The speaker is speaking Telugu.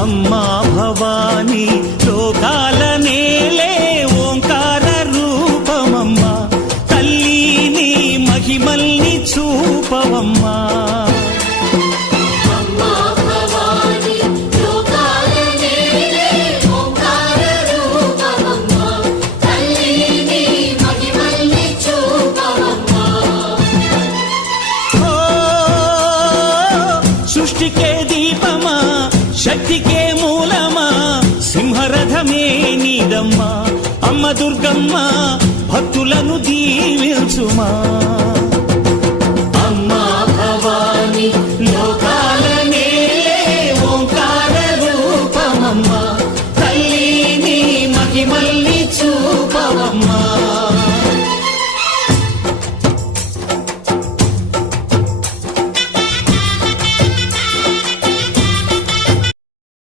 అమ్మా భవానీ లోకాల నేలే ఓంకార రూపమమ్మా, తల్లి నీ మహిమల్ని చూపవమ్మా. సృష్టికే దీపమా, శక్తికే మూలమా, సింహరథమే నీదమ్మా. అమ్మ దుర్గమ్మ భక్తులను దీవించుమా.